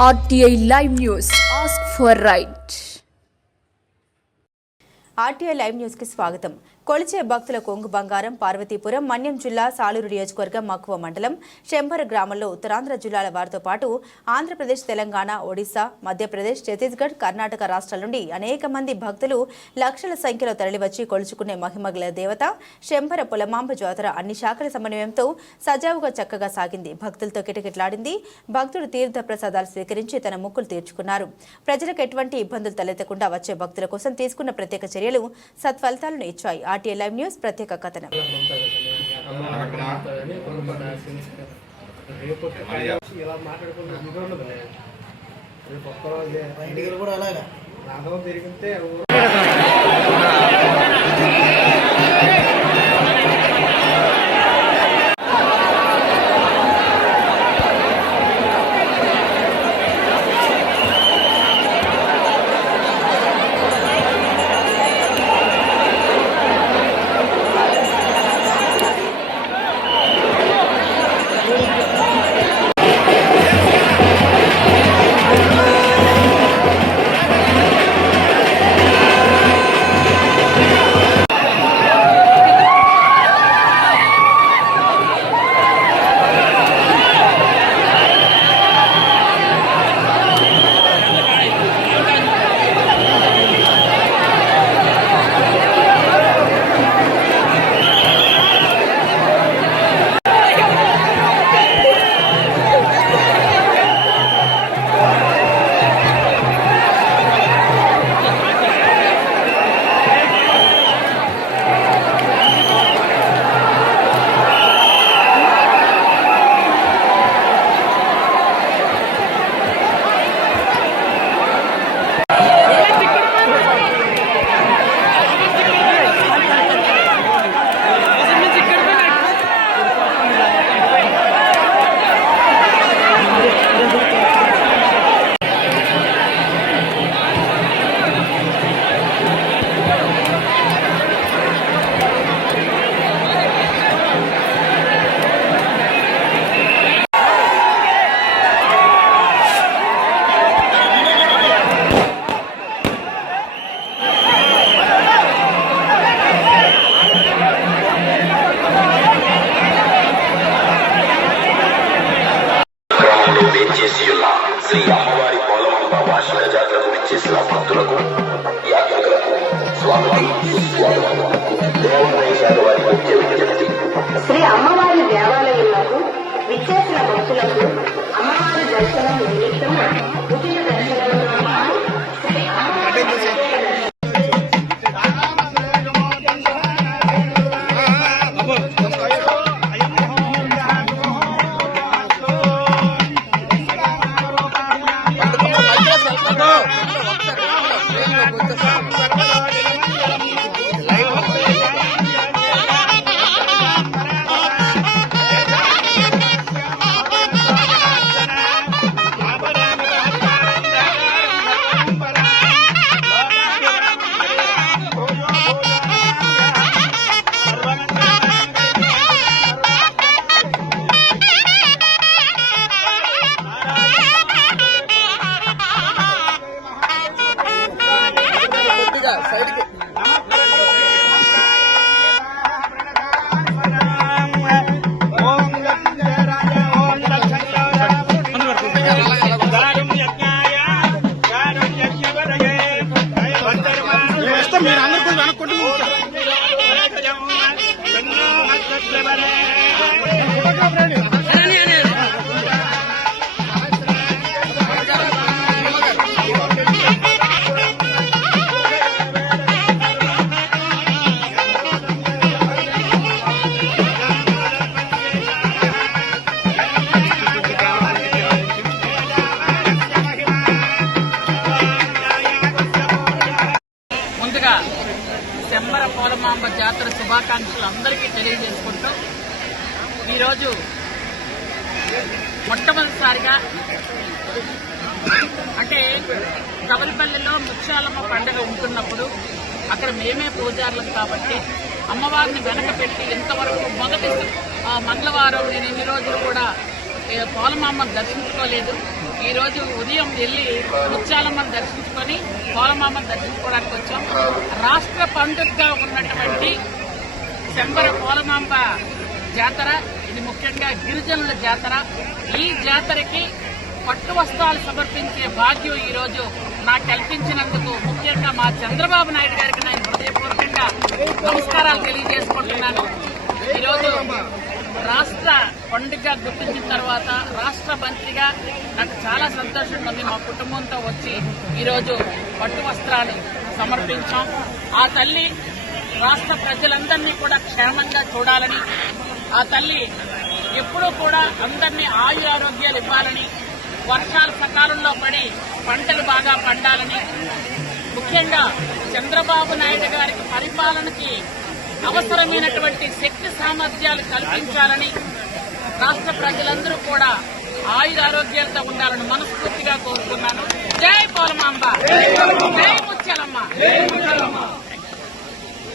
RTI Live News. Ask for right. RTI Live News की स्वागतम. కొలిచే భక్తుల కొంగు బంగారం పార్వతీపురం మన్యం జిల్లా సాలూరు నియోజకవర్గం మక్కువ మండలం శంభర గ్రామంలో ఉత్తరాంధ్ర జిల్లాల వారితో పాటు ఆంధ్రప్రదేశ్ తెలంగాణ ఒడిశా మధ్యప్రదేశ్ ఛత్తీస్గఢ్ కర్ణాటక రాష్ట్రాల నుండి అనేక మంది భక్తులు లక్షల సంఖ్యలో తరలివచ్చి కొలుచుకునే మహిమగల దేవత శంభర పొలమాంబ జాతర అన్ని శాఖల సమన్వయంతో సజావుగా చక్కగా సాగింది. భక్తులతో కిటకిటలాడింది. భక్తులు తీర్థ ప్రసాదాలు స్వీకరించి తన మొక్కులు తీర్చుకున్నారు. ప్రజలకు ఎటువంటి ఇబ్బందులు తలెత్తకుండా వచ్చే భక్తుల కోసం తీసుకున్న ప్రత్యేక చర్యలు సత్ఫలితాలను ఇచ్చాయి. RTI Live News ప్రత్యేక కథనం. శ్రీ అమ్మవారి పొలమంబ వార్షిక జాతరకు విచ్చేసిన భక్తులకు యాత్రికులకు స్వాగతం సుస్వాగతం. దేవాలయ శాఖ వారి ముఖ్య విజ్ఞప్తి: శ్రీ అమ్మవారి దేవాలయంలో విచ్చేసిన భక్తులకు అమ్మవారి దర్శనం నిమిత్తం ఉచిత దర్శనంలో శ్రీ అమ్మవారి శంభర పోలమాంబ జాతర శుభాకాంక్షలు అందరికీ తెలియజేసుకుంటూ ఈరోజు మొట్టమొదటిసారిగా అంటే కవలిపల్లిలో ముత్యాలమ్మ పండుగ ఉంటున్నప్పుడు అక్కడ మేమే పూజారులం కాబట్టి అమ్మవారిని వెనక పెట్టి ఇంతవరకు మొదటి మంగళవారం నేను ఇన్ని రోజులు కూడా పోలమామ్మను దర్శించుకోలేదు. ఈ రోజు ఉదయం వెళ్లి ముత్యాలమ్మను దర్శించుకొని పోలమామ్మను దర్శించుకోవడానికి వచ్చాం. రాష్ట్ర పండుగగా ఉన్నటువంటి శంబర పోలమాంబ జాతర ఇది ముఖ్యంగా గిరిజనుల జాతర. ఈ జాతరకి పట్టు వస్త్రాలు సమర్పించే భాగ్యం ఈ రోజు నాకు కల్పించినందుకు ముఖ్యంగా మా చంద్రబాబు నాయుడు గారికి నేను హృదయపూర్వకంగా నమస్కారాలు తెలియజేసుకుంటున్నాను. ఈరోజు రాష్ట్ర పండుగ గుర్తించిన తర్వాత రాష్ట్ర మంత్రిగా నాకు చాలా సంతోషంగా ఉంది. మా కుటుంబంతో వచ్చి ఈరోజు పట్టు వస్త్రాలు సమర్పించాం. ఆ తల్లి రాష్ట్ర ప్రజలందరినీ కూడా క్షేమంగా చూడాలని, ఆ తల్లి ఎప్పుడూ కూడా అందరినీ ఆరోగ్యాలు ఇవ్వాలని, వర్షాలు సకాలంలో పడి పంటలు బాగా పండాలని, ముఖ్యంగా చంద్రబాబు నాయుడు గారికి పరిపాలనకి అవసరమైనటువంటి శక్తి సామర్థ్యాలు కల్పించాలని, రాష్ట్ర ప్రజలందరూ కూడా ఆరోగ్యాలతో ఉండాలని మనస్ఫూర్తిగా కోరుకున్నాను. జై పోలమాంబ, జై ముత్యాలమ్మ.